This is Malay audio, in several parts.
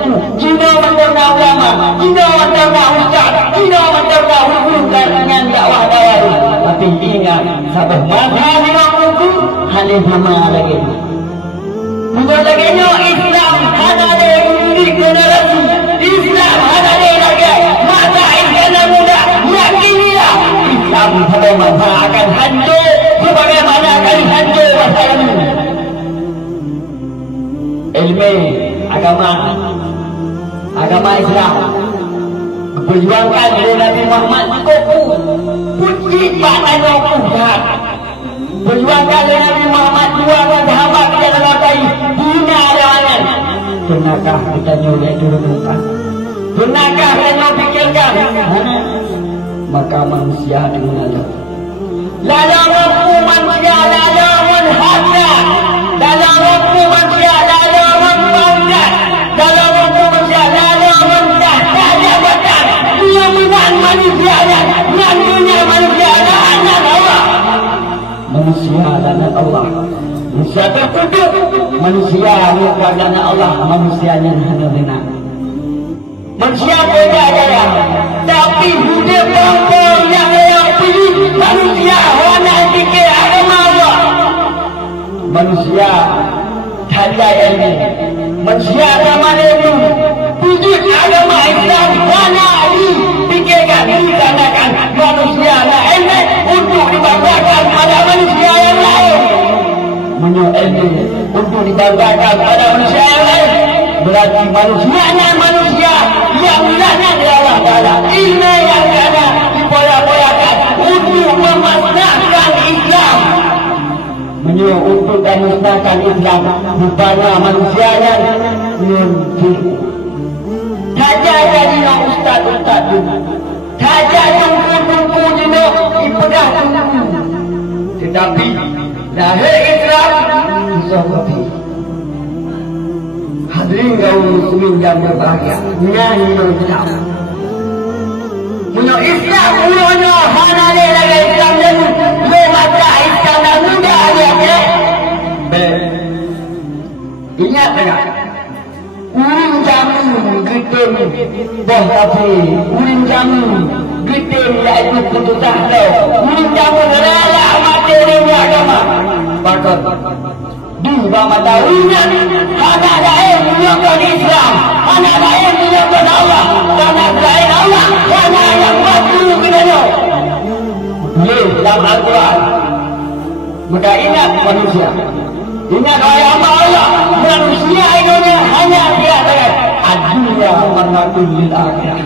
ilmu, Cina mencerna ulama, Cina mencerna ustaz, Cina mencerna hukum dengan dakwah dakwah. Tapi ingat, sabah mazhab Imam Buku hanya sama lagi. Bukan lagi Islam hanya ada di generasi. Islam hanya ada lagi. Masa Islam muda, yakinilah Islam pada masa akan hancur sebagaimana akan hancur masa ini. Ilmu agama Islam berjuangkan oleh Nabi Muhammad kuku putih patahnya kuhat berjuangkan oleh Nabi Muhammad dua sahabat yang melakai dunia alangan. Pernahkah kita nyolek direnungkan? Pernahkah kita pikirkan? Maka manusia dengan lalu waktu manusia lalu menghadap dalam waktu manusia lalu membangkat dalam waktu manusia lalu mentahta jabatan dia menang manusia dan dunia manusia dan Allah manusia dan Allah manusia terkutuk manusia bukan dan Allah manusianya hanya menang manusia beda jaya tapi hidup bangsa yang pilih manusia wana fikir agama Allah manusia tanda ilmu manusia agama ilmu wujud agama Islam wana fikirkan dikatakan manusia lah ilmu untuk dibanggakan pada manusia yang lain menyuruh ilmu untuk dibanggakan pada manusia yang lain berarti manusia yang lainnya di Allah Ta'ala ilmu yang ada dipoya-poyakan untuk memasnahkan Islam menyuruh untuk dan musnahkan Islam rupanya manusianya menunjuk saja jadinya ustaz-ustaz saja jumpu-jumpu dino ibadah tetapi lahir Islam susah kopi hadirin kaum muslimin yang berbahagia nyanyi Islam punya Islam punya hana lagi Islam dan lemata Islam dan muda dia ingat tak urin jamu gitem boh tapi urin jamu gitem iaitu putusah urin jamu lala materi agama bakal di bawah daunnya hana lain menyokong Islam hana lain menyokong Allah hana lain Allah hana yang maju kenanya dalam Al-Quran maka ingat manusia ingat ayat Allah manusia ini hanya dia dunia manfaatun lil akhirah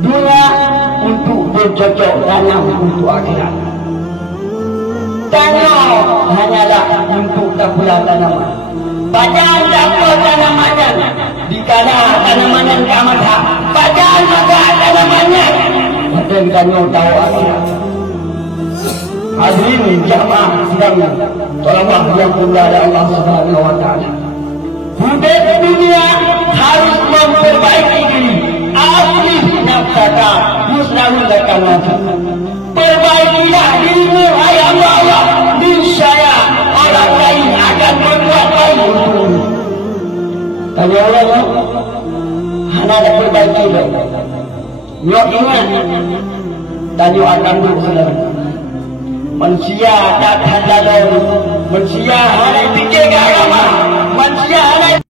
dunia untuk bercocok tanam untuk akhirat tanah hanyalah untuk tabulan tanaman bacaan takut tanamannya dikala tanamannya kamatha bacaan maka tanamannya dan kamu tahu akhirat hadirin jamaah sedang tolonglah yang mulia dari Allah Subhanahu wa taala hidup dunia harus memperbaiki diri aslih nafsaka musnahul lakal nafsu perbaikilah dirimu hai Allah niscaya orang lain akan berbuat baik tanya Allah hana ada perbaiki nyok ingat tanya akan bersalah manusia tak handal manusia hanya fikir agama